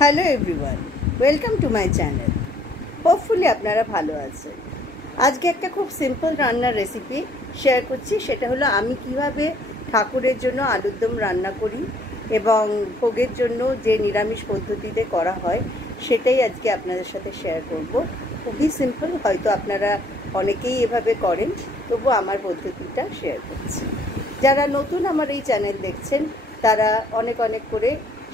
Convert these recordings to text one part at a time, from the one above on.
Hello everyone, welcome to my channel. Hopefully আপনারা ভালো আছেন। আজকে একটা খুব সিম্পল রান্নার রেসিপি শেয়ার করছি। সেটা হলো আমি কিভাবে ঠাকুরের জন্য আলুর দম রান্না করি এবং ভোগের জন্য যে নিরামিষ পদ্ধতিতে করা হয় সেটাই আজকে আপনাদের সাথে শেয়ার করব। খুবই সিম্পল, হয়তো আপনারা অনেকেই এভাবে করেন, তবু আমার পদ্ধতিটা শেয়ার করছি। যারা নতুন আমার এই চ্যানেল দেখছেন তারা অনেক অনেক করে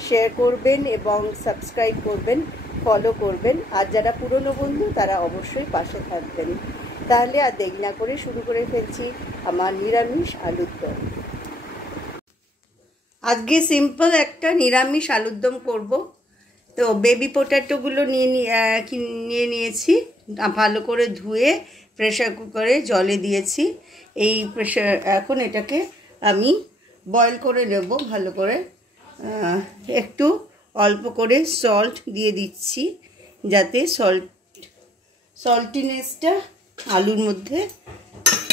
শেয়ার করবেন এবং সাবস্ক্রাইব করবেন, ফলো করবেন। আর যারা পুরনো বন্ধু তারা অবশ্যই পাশে থাকবেন। তাহলে আর দেরি না করে শুরু করে ফেলছি আমার নিরামিষ আলুর দম। আজকে সিম্পল একটা নিরামিষ আলুর দম করবো। তো বেবি পটেটোগুলো নিয়ে নিয়েছি, ভালো করে ধুয়ে প্রেশার কুকারে জলে দিয়েছি। এই এখন এটাকে আমি বয়েল করে নেব ভালো করে। একটু অল্প করে সল্ট দিয়ে দিচ্ছি যাতে সল্টিনেসটা আলুর মধ্যে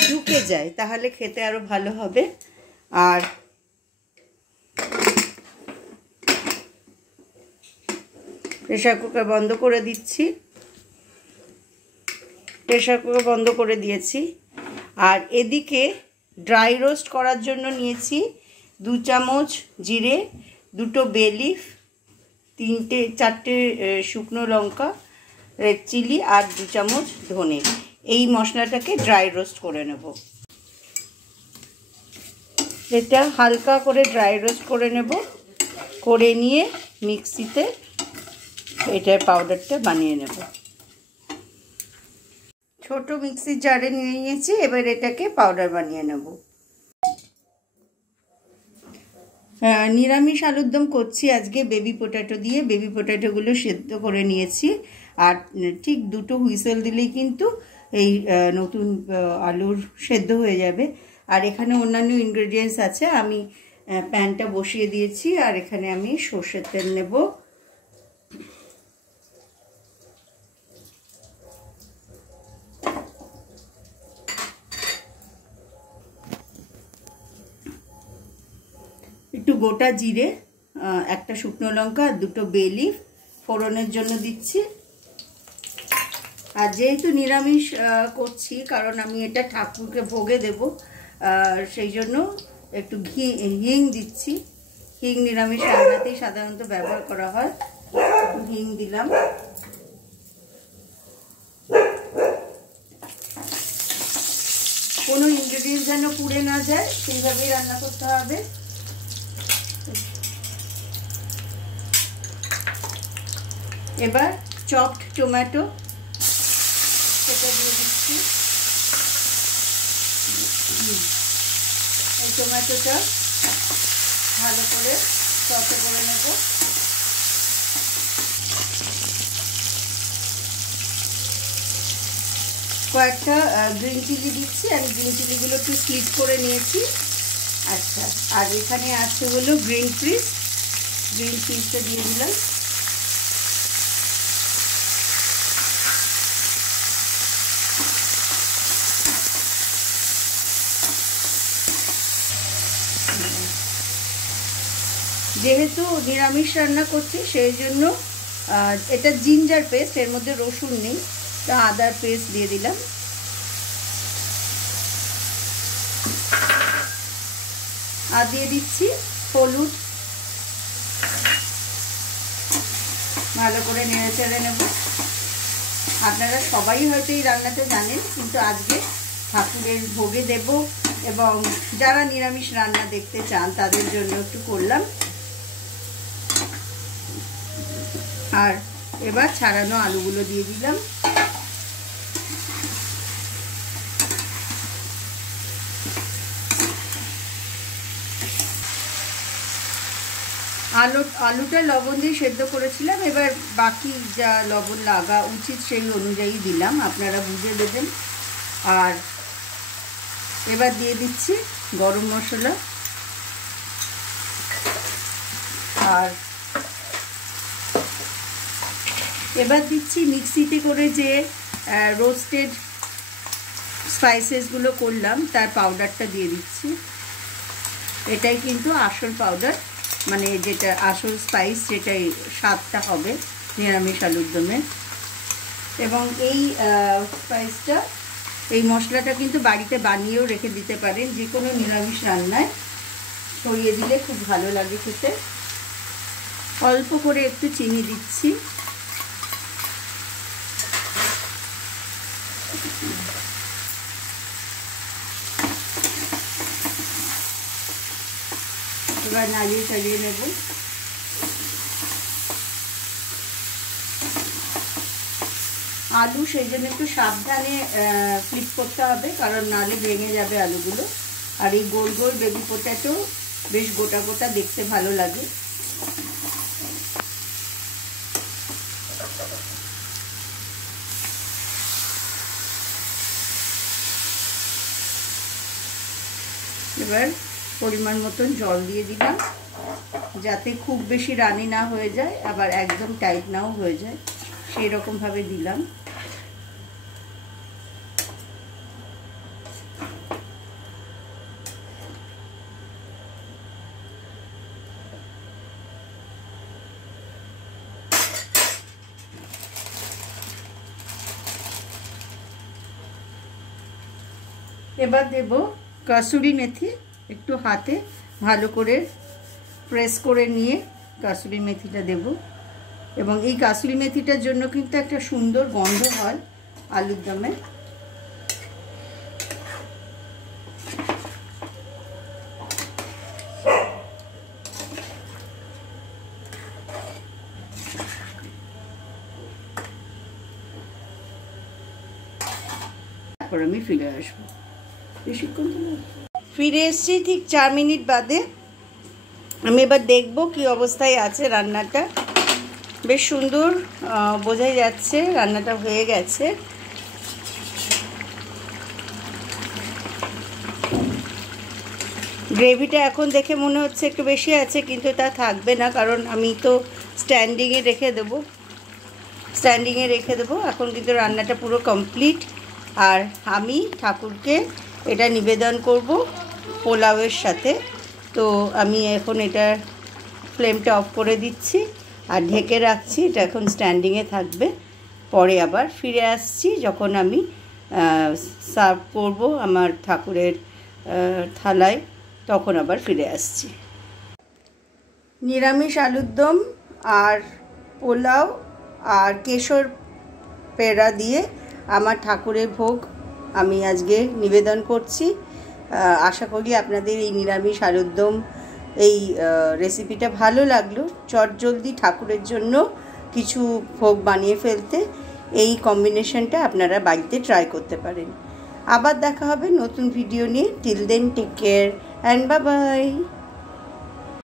ঢুকে যায়, তাহলে খেতে আরও ভালো হবে। আর প্রেশার কুকার বন্ধ করে দিচ্ছি, প্রেশার কুকার বন্ধ করে দিয়েছি। আর এদিকে ড্রাই রোস্ট করার জন্য নিয়েছি 2 চামচ জিরে, 2টো বে লিফ, 4টে শুকনো লঙ্কা, রেড চিলি আর 2 চামচ ধনে। এই মশলাটাকে ড্রাই রোস্ট করে নেব। এটা হালকা করে ড্রাই রোস্ট করে নেব, করে নিয়ে মিক্সিতে এটার পাউডারটা বানিয়ে নেব। ছোট মিক্সির জারে নিয়ে নিয়েছি, এবার এটাকে পাউডার বানিয়ে নেব। নিরামিষ আলুর দম করছি আজকে বেবি পটেটো দিয়ে। বেবি পটেটোগুলো সেদ্ধ করে নিয়েছি, আর ঠিক 2টো হুইসেল দিলেই কিন্তু এই নতুন আলুর সেদ্ধ হয়ে যাবে। আর এখানে অন্যান্য ইনগ্রেডিয়েন্টস আছে। আমি প্যানটা বসিয়ে দিয়েছি, আর এখানে আমি সর্ষের তেল নেব। একটু গোটা জিরে, একটা শুকনো লঙ্কা আর 2টো বে লিফ ফোড়নের জন্য দিচ্ছি। আর যেহেতু নিরামিষ করছি, কারণ আমি এটা ঠাকুরকে ভোগে দেব, সেই জন্য একটু হিং দিচ্ছি। হিং নিরামিষ রান্নাতেই সাধারণত ব্যবহার করা হয়। হিং দিলাম। কোনো ইনগ্রেডিয়েন্টস যেন পুড়ে না যায় সেইভাবেই রান্না করতে হবে। এবার চপড টমেটো সেটা দিয়ে দিচ্ছি। এই টমেটোটা ভালো করে সতে করে নেব। কয়েকটা গ্রিন চিলি দিচ্ছি, আমি গ্রিন চিলিগুলো একটু স্লিট করে নিয়েছি। আচ্ছা, আর এখানে আছে হলো গ্রিন পিসটা দিয়ে দিলাম। যেহেতু নিরামিষ রান্না করছি সেই জন্য এটা জিঞ্জার পেস্ট, এর মধ্যে রসুন নেই, তা আদার পেস্ট দিয়ে দিলাম। আর দিয়ে দিচ্ছি হলুদ। ভালো করে নেড়ে চেড়ে নেব। আপনারা সবাই হয়তো এই রান্নাটা জানেন, কিন্তু আজকে ঠাকুরের ভোগে দেব এবং যারা নিরামিষ রান্না দেখতে চান তাদের জন্য একটু করলাম। আর এবার ছাড়ানো আলুগুলো দিয়ে দিলাম। আলুটা লবণ দিয়ে সেদ্ধ করেছিলাম, এবার বাকি যা লবণ লাগা উচিত সেই অনুযায়ী দিলাম, আপনারা বুঝে দেবেন। আর এবার দিয়ে দিচ্ছি গরম মশলা। আর এবার দিচ্ছি মিক্সিতে করে যে রোস্টেড স্পাইসেসগুলো করলাম তার পাউডারটা দিয়ে দিচ্ছি। এটাই কিন্তু আসল পাউডার। মানে যেটা আসল স্পাইস, যেটাই স্বাদটা হবে নিরামিষ আলুর দমে। এবং এই স্পাইসটা, এই মশলাটা কিন্তু বাড়িতে বানিয়েও রেখে দিতে পারেন, যে কোনো নিরামিষ রান্নায় ছড়িয়ে দিলে খুব ভালো লাগে খেতে। অল্প করে একটু চিনি দিচ্ছি। এবার নাড়িয়ে চালিয়ে নেব। আলু সেই জন্য একটু সাবধানে ফ্লিপ করতে হবে, কারণ নালে ভেঙে যাবে আলুগুলো। আর এই গোল গোল বেবি পটেটো বেশ গোটা গোটা দেখতে ভালো লাগে। এবার পরিমাণ মতন জল দিয়ে দিলাম, যাতে খুব বেশি রানি না হয়ে যায়, আবার একদম টাইট নাও হয়ে যায়, সেই রকমভাবে দিলাম। এবার দেব কাসুরি মেথি। একটু হাতে ভালো করে প্রেস করে নিয়ে কাসুরি মেথিটা দেব। এবং এই কাসুরি মেথিটার জন্য কিন্তু একটা সুন্দর গন্ধ হয় আলুর দমে। তারপর আমি ফিরে আসবো। ফিরে এসছি ঠিক 4 মিনিট বাদে। আমি এবার দেখব কি অবস্থায় আছে রান্নাটা। বেশ সুন্দর বোঝাই যাচ্ছে রান্নাটা হয়ে গেছে। গ্রেভিটা এখন দেখে মনে হচ্ছে একটু বেশি আছে, কিন্তু তা থাকবে না, কারণ আমি তো স্ট্যান্ডিংয়ে রেখে দেবো। এখন কিন্তু রান্নাটা পুরো কমপ্লিট। আর আমি ঠাকুরকে এটা নিবেদন করব পোলাওয়ের সাথে। তো আমি এখন এটা ফ্লেমটা অফ করে দিচ্ছি আর ঢেকে রাখছি। এটা এখন স্ট্যান্ডিংয়ে থাকবে। পরে আবার ফিরে আসছি যখন আমি সার্ভ করব আমার ঠাকুরের থালায়, তখন আবার ফিরে আসছি। নিরামিষ আলুর দম আর পোলাও আর কেশর পেড়া দিয়ে আমার ঠাকুরের ভোগ আমি আজকে নিবেদন করছি। আশা করি আপনাদের এই নিরামিষ আলুর দম এই রেসিপিটা ভালো লাগলো। চটজলদি ঠাকুরের জন্য কিছু ভোগ বানিয়ে ফেলতে এই কম্বিনেশনটা আপনারা বাড়িতে ট্রাই করতে পারেন। আবার দেখা হবে নতুন ভিডিও নিয়ে। Till then take care and bye by.